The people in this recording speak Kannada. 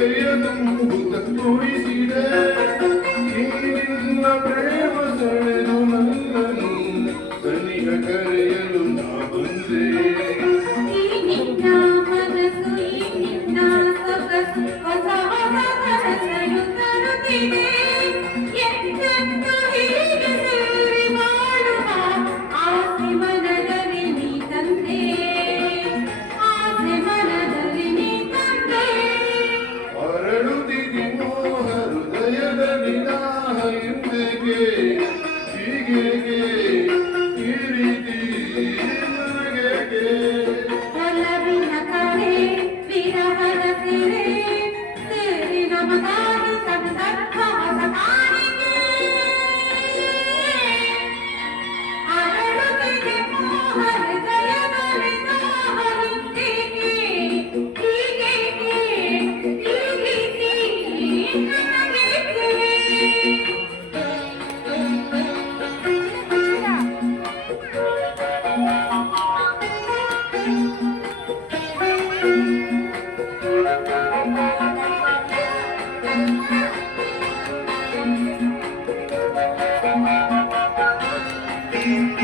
ಕೈಯ ತುಂಬುತ್ತ ತೋರಿಸಿದೆ ಈ ನಿನ್ನ ಪ್ರೇಮ ಸೆಳೆದು ನನ್ನನ್ನು ಸನಿಹ ಕರೆಯಲು ನಾ ಬಂದೆ ಹೊಸ ಹೊಸ ಕನಸನ್ನು ತರುತ್ತಿದೆ ಎಂದೆಂದು ಹೀಗೆ ಸೇರಿ ಮಾಡುವ ಆಸೆ ಮನದಲ್ಲಿ ನೀ ತಂದೆ ಆಸೆ ಮನದಲ್ಲಿ ನೀ ತಂದೆ ಅರಳುತ್ತಿದೆ ಮೋಹ ಹೃದಯದಲ್ಲಿ ದಾಹ ಎಂದೇಕೆ ಹೀಗೇಕೆ ಈ ರೀತಿ ನನಗೇಕೆ ಒಲವಿನ ಕಡೆ ವಿರಹದ ಸೆರೆ ಸೇರಿ ನಮಗಾಗಿ ಸಂದರ್ಭ ಹೊಸ ಕಾಣಿಕೆ ಅರಳುತ್ತಿದೆ ಮೋಹ ಹೃದಯದಲ್ಲಿ ದಾಹ ಎಂದೇಕೆ ಹೀಗೇಕೆ ಈ ರೀತಿ ನನಗೇಕೆ Thank you.